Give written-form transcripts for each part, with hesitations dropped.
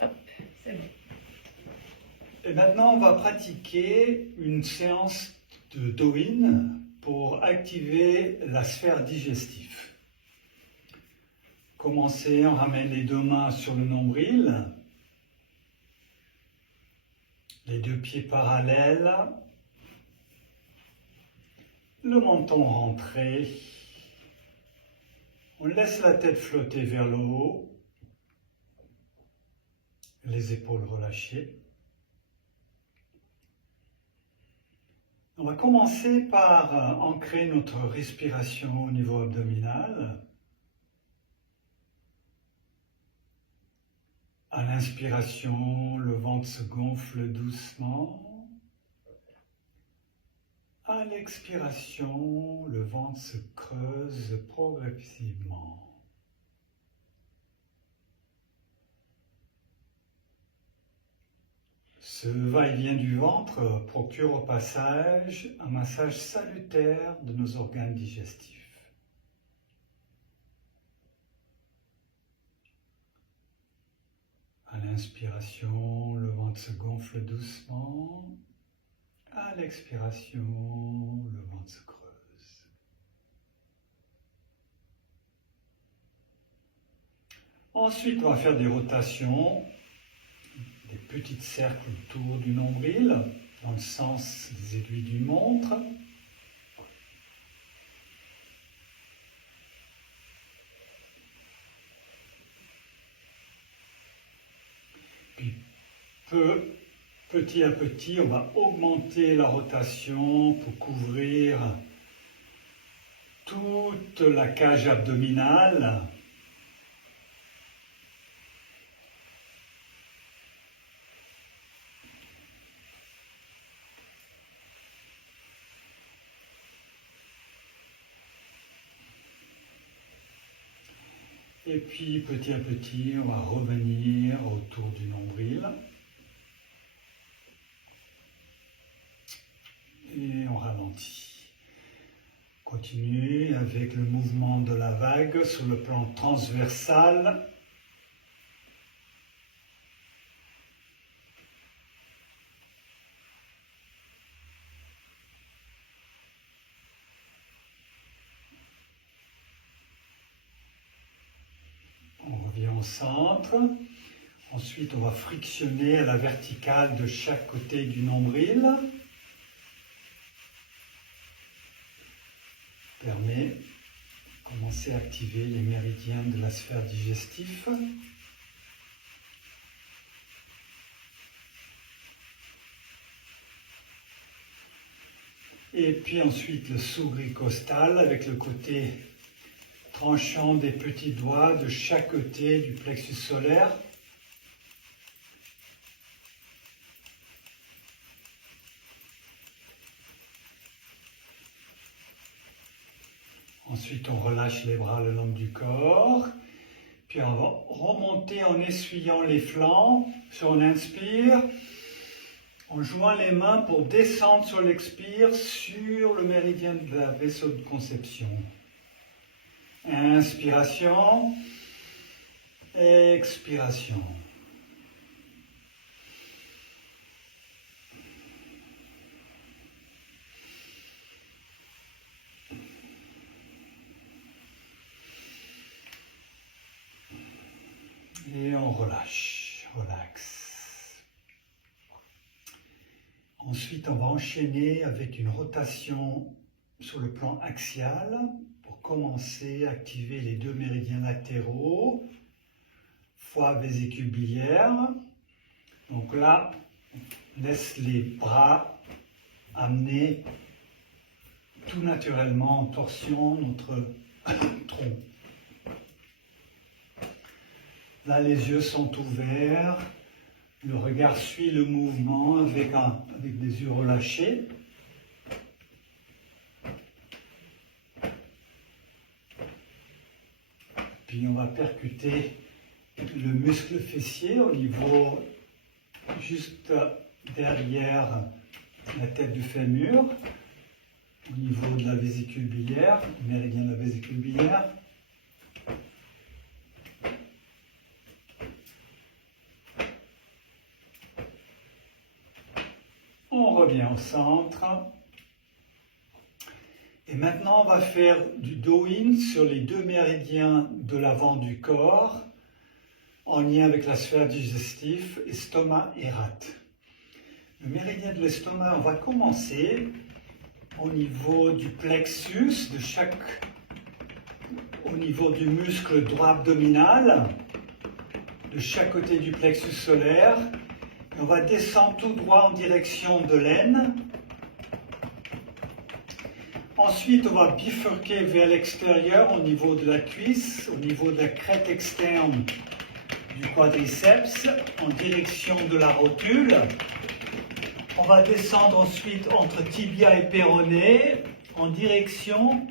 Hop, c'est bon. Et maintenant, on va pratiquer une séance de Do-In pour activer la sphère digestive. Commencez, on ramène les deux mains sur le nombril, les deux pieds parallèles, le menton rentré. On laisse la tête flotter vers le haut, les épaules relâchées. On va commencer par ancrer notre respiration au niveau abdominal. À l'inspiration, le ventre se gonfle doucement. À l'expiration, le ventre se creuse progressivement. Ce va-et-vient du ventre procure au passage un massage salutaire de nos organes digestifs. À l'inspiration, le ventre se gonfle doucement. À l'expiration, le ventre se creuse. Ensuite, on va faire des rotations, des petits cercles autour du nombril, dans le sens des aiguilles d'une montre. Puis, petit à petit, on va augmenter la rotation pour couvrir toute la cage abdominale. Et puis, petit à petit, on va revenir autour du nombril. Et on ralentit. Continue avec le mouvement de la vague sur le plan transversal. On revient au centre. Ensuite, on va frictionner à la verticale de chaque côté du nombril. Permet de commencer à activer les méridiens de la sphère digestive. Et puis ensuite le sous-gricostal avec le côté tranchant des petits doigts de chaque côté du plexus solaire. Ensuite, on relâche les bras le long du corps. Puis on va remonter en essuyant les flancs. Si on inspire, en joignant les mains pour descendre sur l'expire sur le méridien de la vaisseau de conception. Inspiration, expiration. Et on relâche, relaxe. Ensuite, on va enchaîner avec une rotation sur le plan axial pour commencer à activer les deux méridiens latéraux, foie, vésicule biliaire. Donc là, on laisse les bras amener tout naturellement en torsion notre tronc. Là, les yeux sont ouverts, le regard suit le mouvement avec des yeux relâchés. Puis on va percuter le muscle fessier au niveau juste derrière la tête du fémur, au niveau de la vésicule biliaire, méridien de la vésicule biliaire. revient au centre. Et maintenant, on va faire du do-in sur les deux méridiens de l'avant du corps, en lien avec la sphère digestive, estomac et rate. Le méridien de l'estomac, on va commencer au niveau du plexus, au niveau du muscle droit abdominal, de chaque côté du plexus solaire. Et on va descendre tout droit en direction de l'aine. Ensuite, on va bifurquer vers l'extérieur au niveau de la cuisse, au niveau de la crête externe du quadriceps, en direction de la rotule. On va descendre ensuite entre tibia et péroné, en direction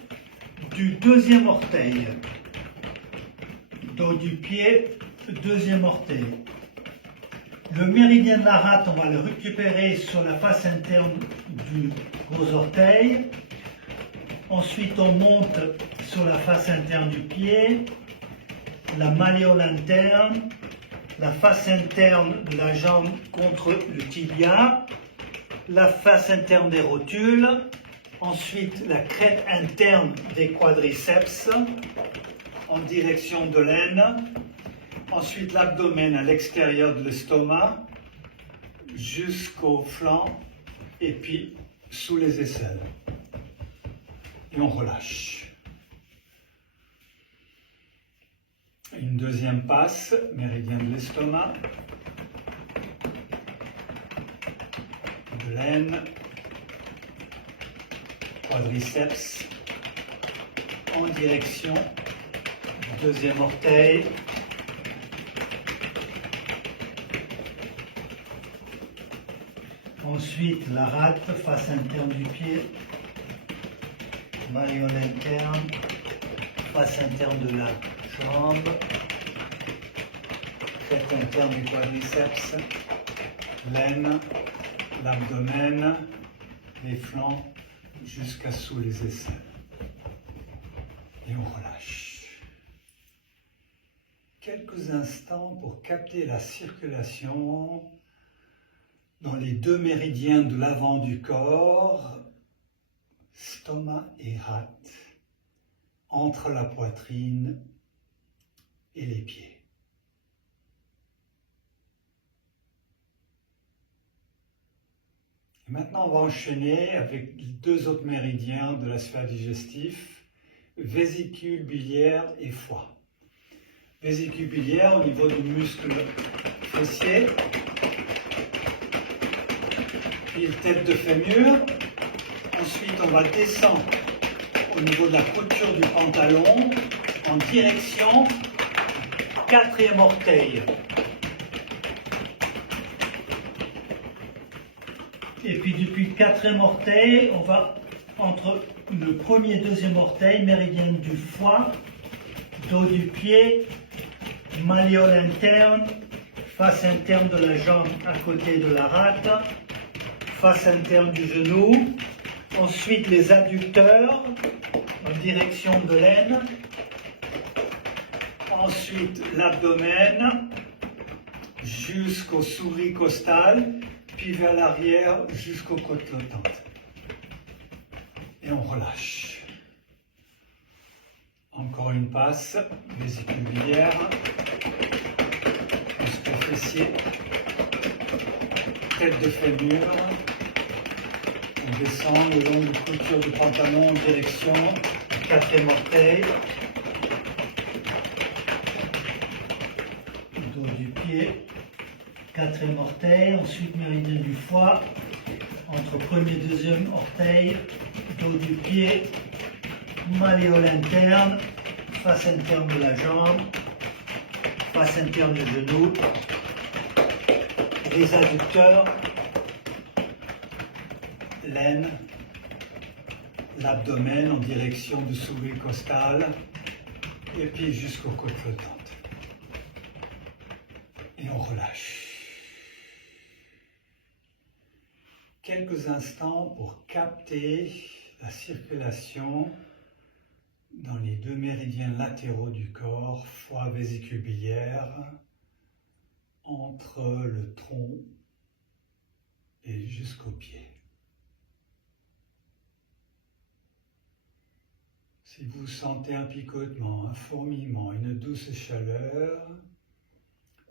du deuxième orteil. Dos du pied, deuxième orteil. Le méridien de la rate, on va le récupérer sur la face interne du gros orteil. Ensuite, on monte sur la face interne du pied, la malléole interne, la face interne de la jambe contre le tibia, la face interne des rotules, ensuite la crête interne des quadriceps en direction de l'aine, ensuite l'abdomen à l'extérieur de l'estomac jusqu'au flanc et puis sous les aisselles. Et on relâche. Une deuxième passe, méridien de l'estomac, de l'aine, quadriceps, en direction du deuxième orteil, ensuite la rate, face interne du pied, malléole interne, face interne de la jambe, crête interne du quadriceps, l'aine, l'abdomen, les flancs jusqu'à sous les aisselles. Et on relâche. Quelques instants pour capter la circulation dans les deux méridiens de l'avant du corps, stomac et rate, entre la poitrine et les pieds. Et maintenant, on va enchaîner avec les deux autres méridiens de la sphère digestive, vésicule biliaire et foie. Vésicule biliaire au niveau du muscle fessier, puis tête de fémur. Ensuite, on va descendre au niveau de la couture du pantalon en direction quatrième orteil. Et puis depuis le quatrième orteil, on va entre le premier et deuxième orteil, méridien du foie, dos du pied, malléole interne, face interne de la jambe à côté de la rate, face interne du genou, ensuite les adducteurs en direction de l'aine, ensuite l'abdomen jusqu'au souris costal, puis vers l'arrière jusqu'aux côtes flottantes. Et on relâche. Encore une passe, vésicule biliaire, muscle fessier, tête de fémur. On descend le long du couture du pantalon en direction du quatrième orteil, dos du pied, quatrième orteil, ensuite méridien du foie, entre premier et deuxième orteil, dos du pied, malléole interne, face interne de la jambe, face interne du genou, les adducteurs, l'aine, l'abdomen en direction du souris costal, et puis jusqu'aux côtes flottantes. Et on relâche. Quelques instants pour capter la circulation dans les deux méridiens latéraux du corps, foie, vésicule biliaire, entre le tronc et jusqu'aux pieds. Si vous sentez un picotement, un fourmillement, une douce chaleur,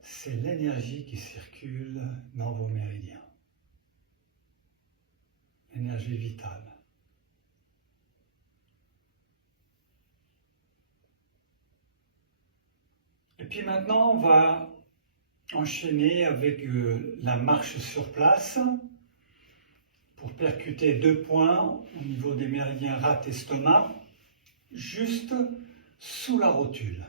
c'est l'énergie qui circule dans vos méridiens. Énergie vitale. Et puis maintenant, on va enchaîner avec la marche sur place pour percuter 2 points au niveau des méridiens rate et estomac, juste sous la rotule.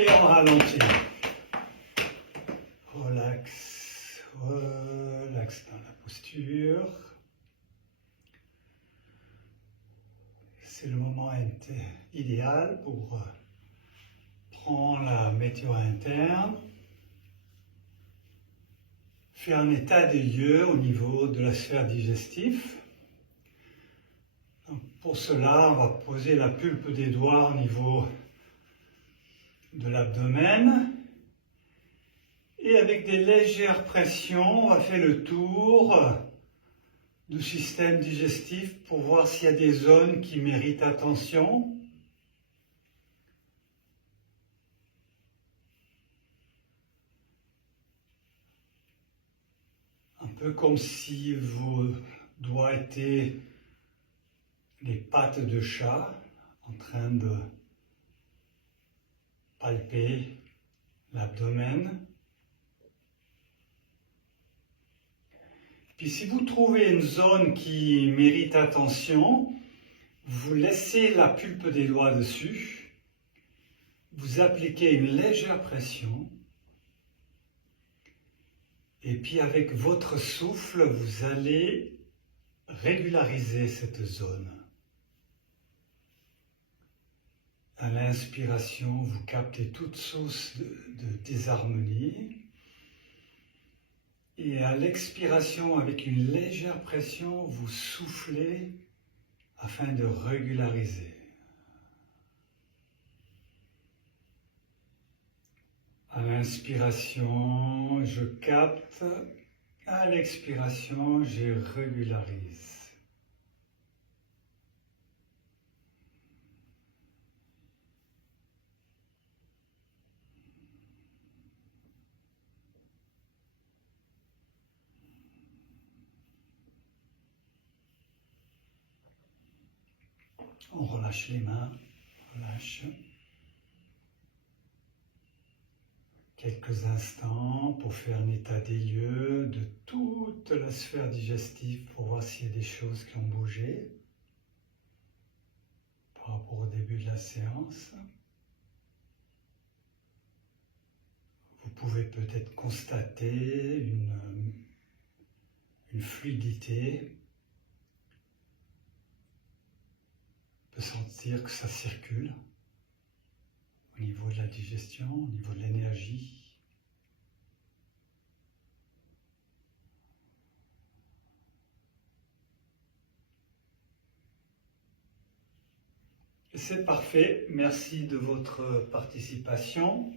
Et on ralentit. Relax, relax dans la posture. C'est le moment idéal pour prendre la météo interne, faire un état des lieux au niveau de la sphère digestive. Donc pour cela, on va poser la pulpe des doigts au niveau de l'abdomen et avec des légères pressions, on va faire le tour du système digestif pour voir s'il y a des zones qui méritent attention. Un peu comme si vos doigts étaient les pattes de chat en train de palper l'abdomen. Puis si vous trouvez une zone qui mérite attention, vous laissez la pulpe des doigts dessus, vous appliquez une légère pression, et puis avec votre souffle, vous allez régulariser cette zone. À l'inspiration, vous captez toute source de désharmonie. Et à l'expiration, avec une légère pression, vous soufflez afin de régulariser. À l'inspiration, je capte. À l'expiration, je régularise. On relâche les mains, relâche. Quelques instants pour faire un état des lieux de toute la sphère digestive pour voir s'il y a des choses qui ont bougé par rapport au début de la séance. Vous pouvez peut-être constater une fluidité. On peut sentir que ça circule au niveau de la digestion, au niveau de l'énergie. C'est parfait, merci de votre participation.